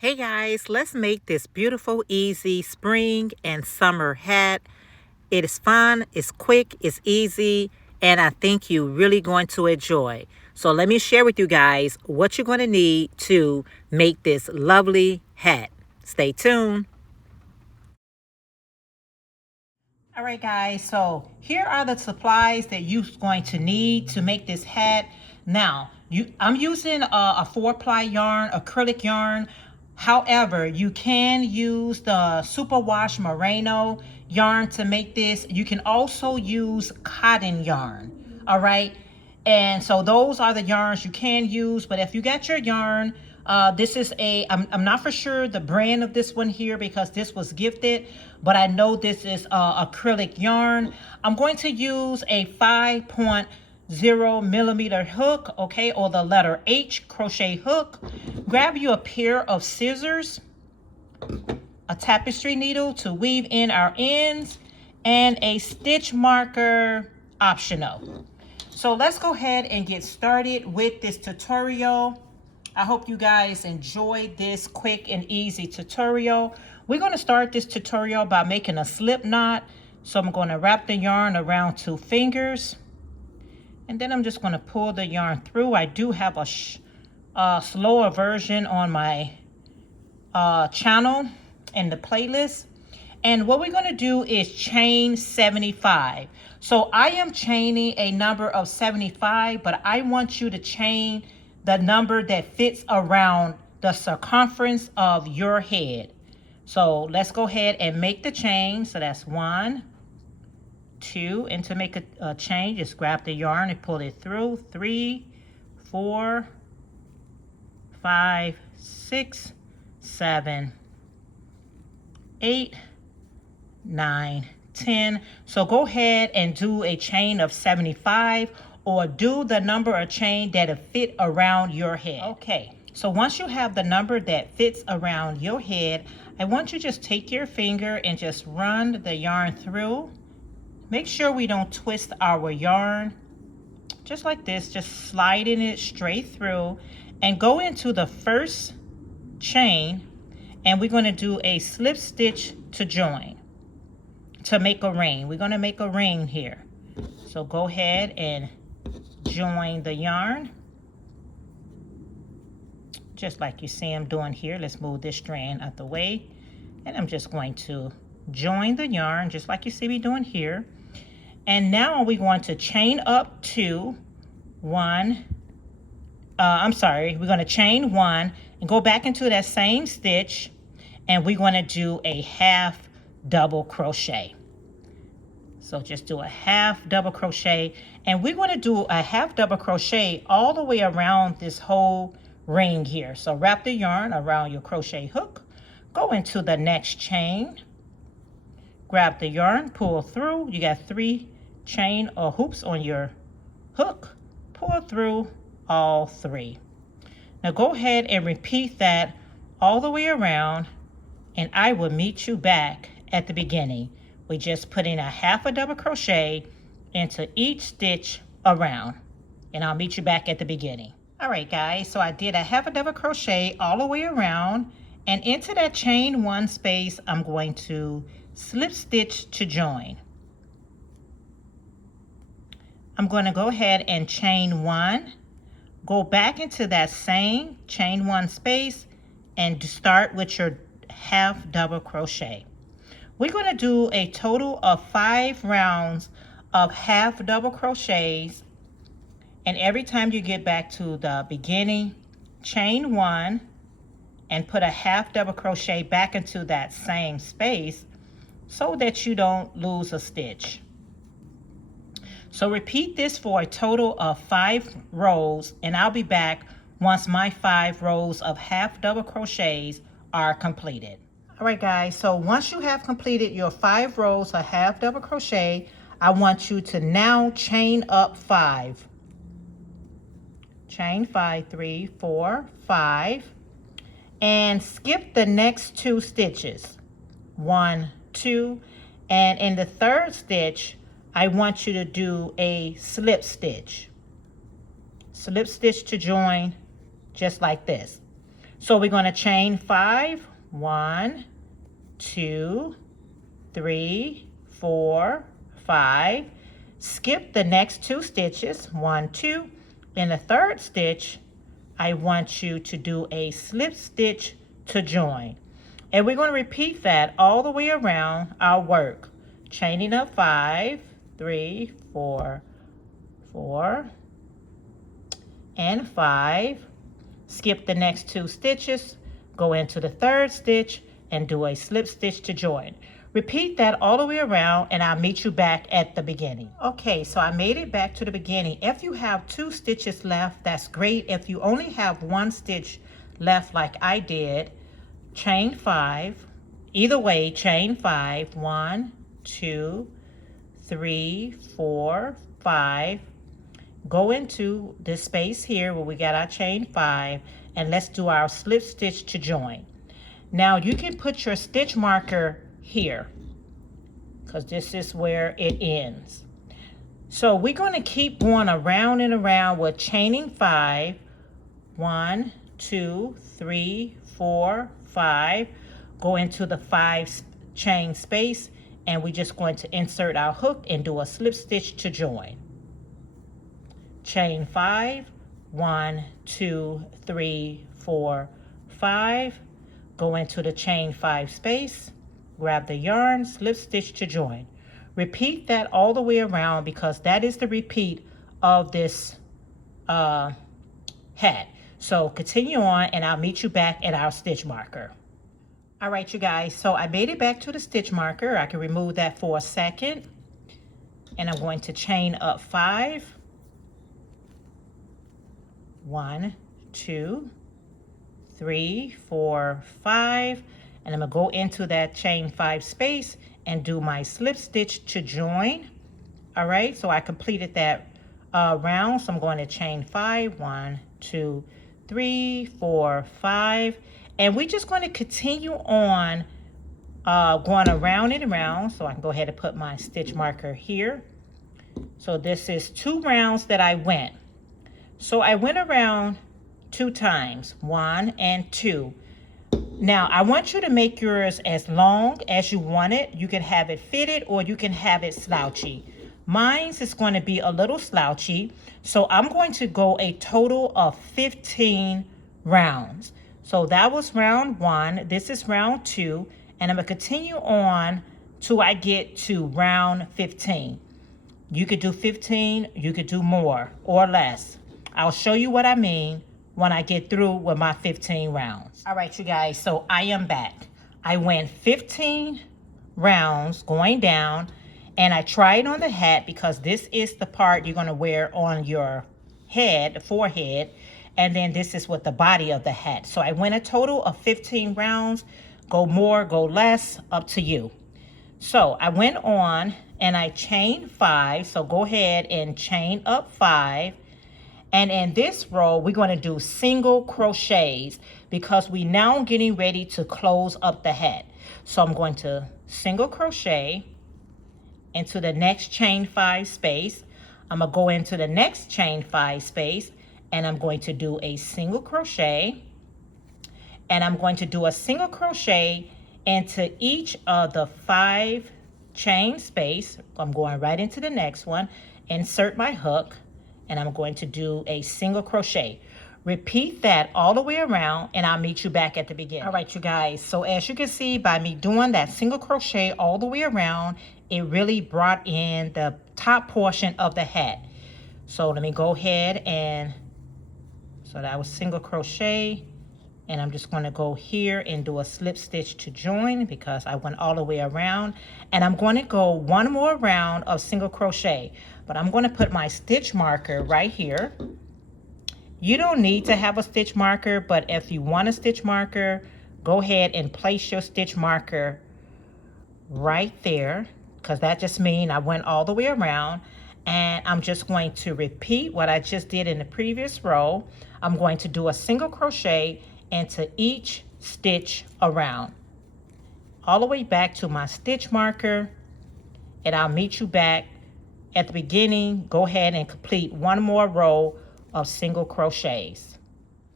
Hey guys, let's make this beautiful, easy spring and summer hat. It is fun, it's quick, it's easy, and I think you're really going to enjoy. So let me share with you guys what you're going to need to make this lovely hat. Stay tuned. All right, guys, so here are the supplies that you're going to need to make this hat. Now, I'm using a 4-ply yarn, acrylic yarn. However, you can use the superwash merino yarn to make this. You can also use cotton yarn, all right? And so those are the yarns you can use. But if you got your yarn, this is I'm not for sure the brand of this one here because this was gifted, but I know this is acrylic yarn. I'm going to use a 5.0 millimeter hook, okay, or the letter H crochet hook. Grab you a pair of scissors, a tapestry needle to weave in our ends, and a stitch marker, optional. So let's go ahead and get started with this tutorial. I hope you guys enjoyed this quick and easy tutorial. We're going to start this tutorial by making a slip knot. So I'm going to wrap the yarn around 2 fingers. And then I'm just going to pull the yarn through. I do have a slower version on my channel in the playlist. And what we're going to do is chain 75. So I am chaining a number of 75, but I want you to chain the number that fits around the circumference of your head. So let's go ahead and make the chain. So that's 1, 2, and to make a chain, just grab the yarn and pull it through. 3, 4, 5, 6, 7, 8, 9, 10. So go ahead and do a chain of 75, or do the number of chain that'll fit around your head. Okay, so once you have the number that fits around your head, I want you to just take your finger and just run the yarn through. Make sure we don't twist our yarn. Just like this, just sliding it straight through, and go into the first chain, and we're going to do a slip stitch to join to make a ring. We're going to make a ring here. So go ahead and join the yarn just like you see I'm doing here. Let's move this strand out the way, and I'm just going to join the yarn just like you see me doing here. And now we're going to chain up to we're going to chain 1 and go back into that same stitch, and we're going to do a half double crochet. So just do a half double crochet, and we're going to do a half double crochet all the way around this whole ring here. So wrap the yarn around your crochet hook, go into the next chain, grab the yarn, pull through. You got 3 chain or hoops on your hook, pull through all 3. Now go ahead and repeat that all the way around, and I will meet you back at the beginning. We just put in a half a double crochet into each stitch around, and I'll meet you back at the beginning. All right, guys, so I did a half a double crochet all the way around, and into that chain 1 space, I'm going to slip stitch to join. I'm going to go ahead and chain 1, go back into that same chain 1 space, and start with your half double crochet. We're going to do a total of 5 rounds of half double crochets, and every time you get back to the beginning, chain 1 and put a half double crochet back into that same space so that you don't lose a stitch. So repeat this for a total of 5 rows, and I'll be back once my 5 rows of half double crochets are completed. All right, guys, so once you have completed your 5 rows of half double crochet, I want you to now chain up 5. Chain 5, 3, 4, 5, and skip the next 2 stitches. 1, 2, and in the 3rd stitch, I want you to do a slip stitch. Slip stitch to join, just like this. So we're going to chain 5. 1, 2, 3, 4, 5. Skip the next 2 stitches, 1, 2. In the third stitch, I want you to do a slip stitch to join. And we're going to repeat that all the way around our work. Chaining up 5, 3, 4, 4, and 5. Skip the next 2 stitches, go into the third stitch, and do a slip stitch to join. Repeat that all the way around, and I'll meet you back at the beginning. Okay, so I made it back to the beginning. If you have 2 stitches left, that's great. If you only have 1 stitch left like I did, chain 5. Either way, chain 5. 1, 2, 3, 4, 5. Go into this space here where we got our chain 5, and let's do our slip stitch to join. Now you can put your stitch marker here because this is where it ends. So we're going to keep going around and around with chaining 5. 1, 2, 3, 4, 5. Go into the 5 chain space, and we're just going to insert our hook and do a slip stitch to join. Chain 5. 1, 2, 3, 4, 5. Go into the chain 5 space, grab the yarn, slip stitch to join. Repeat that all the way around because that is the repeat of this hat. So continue on, and I'll meet you back at our stitch marker. All right, you guys, so I made it back to the stitch marker. I can remove that for a second, and I'm going to chain up 5. 1, 2, 3, 4, 5, and I'm gonna go into that chain 5 space and do my slip stitch to join. All right, so I completed that round, so I'm going to chain 5. 1, 2, 3, 4, 5, and we're just going to continue on going around and around. So I can go ahead and put my stitch marker here. So this is 2 rounds that I went. So I went around 2 times, 1 and 2. Now I want you to make yours as long as you want it. You can have it fitted or you can have it slouchy. Mine's is going to be a little slouchy, so I'm going to go a total of 15 rounds. So that was round 1, this is round 2, and I'm going to continue on till I get to round 15. You could do 15, you could do more or less. I'll show you what I mean when I get through with my 15 rounds. All right, you guys, so I am back. I went 15 rounds going down, and I tried on the hat because this is the part you're gonna wear on your head, the forehead, and then this is what the body of the hat. So I went a total of 15 rounds. Go more, go less, up to you. So I went on and I chained 5, so go ahead and chain up 5. And in this row, we're going to do single crochets because we now getting ready to close up the hat. So I'm going to single crochet into the next chain 5 space. I'm going to go into the next chain 5 space, and I'm going to do a single crochet. And I'm going to do a single crochet into each of the 5 chain space. I'm going right into the next one, insert my hook, and I'm going to do a single crochet. Repeat that all the way around, and I'll meet you back at the beginning. All right, you guys, so as you can see by me doing that single crochet all the way around, it really brought in the top portion of the hat. So let me go ahead and, so that was single crochet, and I'm just going to go here and do a slip stitch to join because I went all the way around, and I'm going to go one more round of single crochet, but I'm going to put my stitch marker right here. You don't need to have a stitch marker, but if you want a stitch marker, go ahead and place your stitch marker right there, because that just means I went all the way around, and I'm just going to repeat what I just did in the previous row. I'm going to do a single crochet into each stitch around, all the way back to my stitch marker, and I'll meet you back at the beginning. Go ahead and complete one more row of single crochets.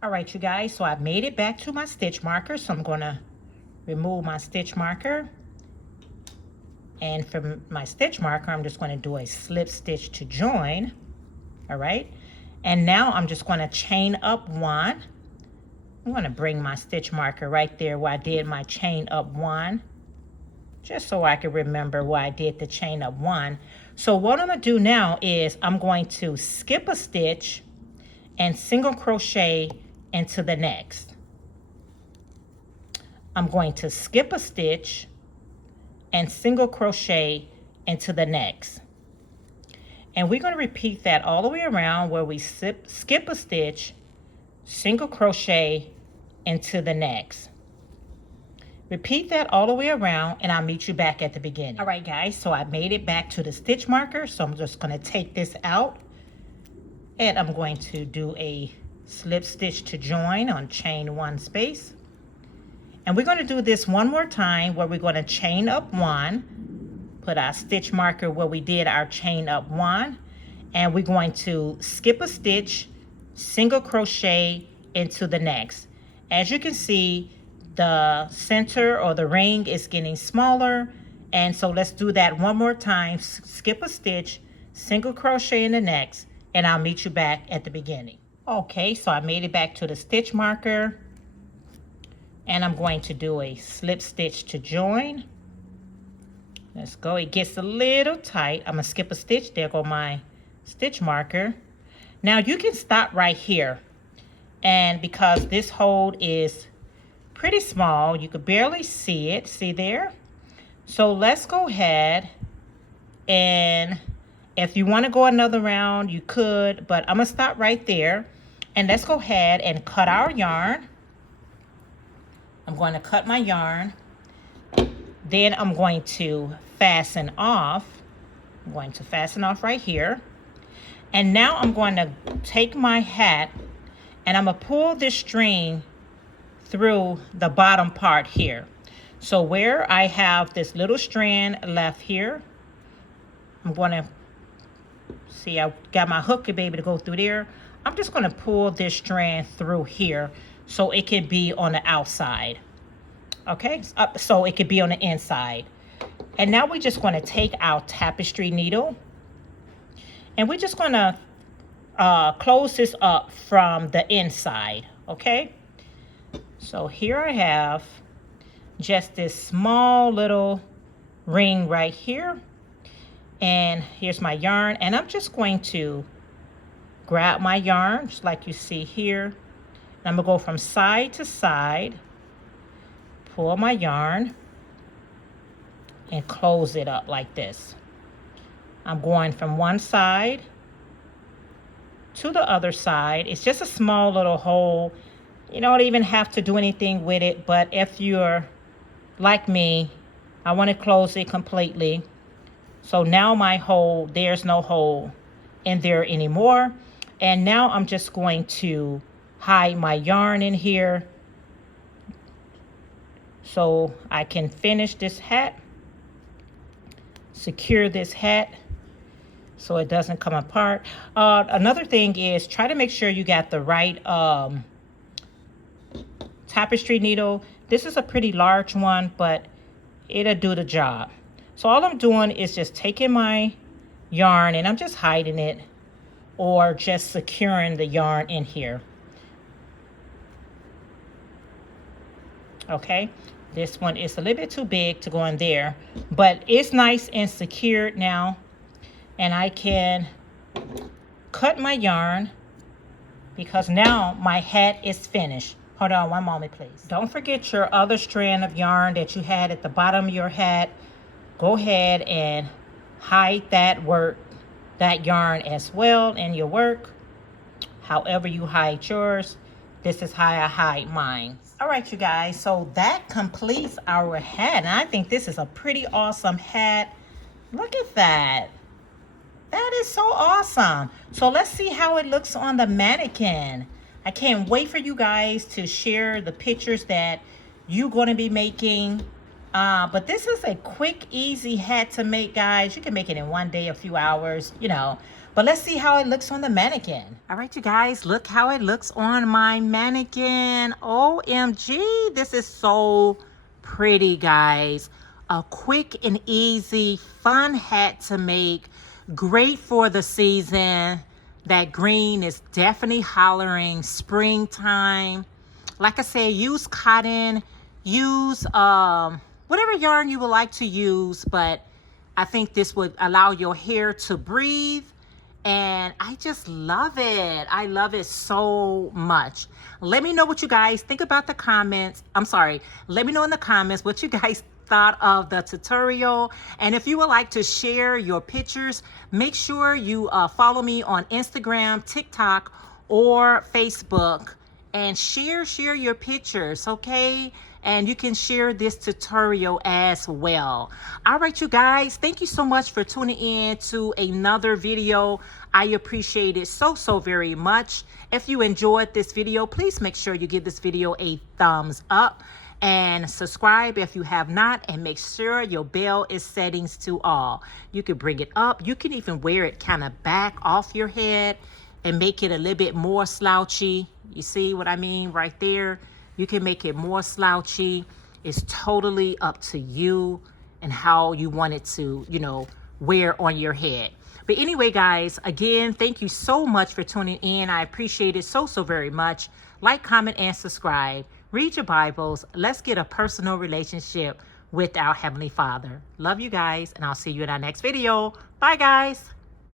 All right, you guys, so I've made it back to my stitch marker. So I'm gonna remove my stitch marker. And from my stitch marker, I'm just gonna do a slip stitch to join. All right, and now I'm just gonna chain up one. I'm gonna bring my stitch marker right there where I did my chain up one, just so I can remember where I did the chain up one. So what I'm gonna do now is I'm going to skip a stitch and single crochet into the next. I'm going to skip a stitch and single crochet into the next. And we're going to repeat that all the way around where we skip a stitch, single crochet into the next. Repeat that all the way around and I'll meet you back at the beginning. All right, guys, so I made it back to the stitch marker. So I'm just going to take this out and I'm going to do a slip stitch to join on chain one space. And we're going to do this one more time where we're going to chain up one, put our stitch marker where we did our chain up one, and we're going to skip a stitch, single crochet into the next. As you can see, the center or the ring is getting smaller, and so let's do that one more time. Skip a stitch, single crochet in the next, and I'll meet you back at the beginning. Okay, so I made it back to the stitch marker, and I'm going to do a slip stitch to join. Let's go. It gets a little tight. I'm gonna skip a stitch. There go my stitch marker. Now you can stop right here, and because this hole is pretty small, you could barely see it. See there? So let's go ahead, and if you want to go another round, you could, but I'm gonna stop right there, and let's go ahead and cut our yarn. I'm going to cut my yarn. Then I'm going to fasten off. I'm going to fasten off right here. And now I'm going to take my hat and I'm going to pull this string through the bottom part here. So where I have this little strand left here, I'm going to see, I got my hook to be able to go through there. I'm just going to pull this strand through here so it can be on the outside. Okay, so it could be on the inside. And now we're just going to take our tapestry needle and we're just going to close this up from the inside. Okay, so here I have just this small little ring right here, and here's my yarn, and I'm just going to grab my yarn just like you see here, and I'm gonna go from side to side, pull my yarn and close it up like this. I'm going from one side to the other side. It's just a small little hole. You don't even have to do anything with it, but if you're like me, I want to close it completely. So now my hole, there's no hole in there anymore. And now I'm just going to hide my yarn in here so I can finish this hat, secure this hat so it doesn't come apart. Another thing is try to make sure you got the right tapestry needle. This is a pretty large one, but it'll do the job. So all I'm doing is just taking my yarn and I'm just hiding it or just securing the yarn in here. Okay, this one is a little bit too big to go in there, but it's nice and secured now. And I can cut my yarn because now my hat is finished. Hold on one moment, please. Don't forget your other strand of yarn that you had at the bottom of your hat. Go ahead and hide that yarn as well in your work. However you hide yours, this is how I hide mine. All right, you guys, so that completes our hat. And I think this is a pretty awesome hat. Look at that. That is so awesome. So let's see how it looks on the mannequin. I can't wait for you guys to share the pictures that you're going to be making. But this is a quick, easy hat to make, guys. You can make it in one day, a few hours, you know. But let's see how it looks on the mannequin. All right, you guys, look how it looks on my mannequin. OMG, this is so pretty, guys. A quick and easy, fun hat to make. Great for the season. That green is definitely hollering springtime. Like I said, use cotton, use whatever yarn you would like to use, but I think this would allow your hair to breathe. And I just love it. I love it so much. Let me know what you guys think about the comments. Let me know in the comments what you guys thought of the tutorial. And if you would like to share your pictures, make sure you follow me on Instagram, TikTok, or Facebook, and share your pictures, okay? And you can share this tutorial as well. All right, you guys, thank you so much for tuning in to another video. I appreciate it so very much. If you enjoyed this video, please make sure you give this video a thumbs up and subscribe if you have not, and make sure your bell is settings to all. You can bring it up. You can even wear it kind of back off your head and make it a little bit more slouchy. You see what I mean right there? You can make it more slouchy. It's totally up to you and how you want it to, you know, wear on your head. But anyway, guys, again, thank you so much for tuning in. I appreciate it so very much. Like, comment, and subscribe. Read your Bibles. Let's get a personal relationship with our Heavenly Father. Love you guys, and I'll see you in our next video. Bye, guys.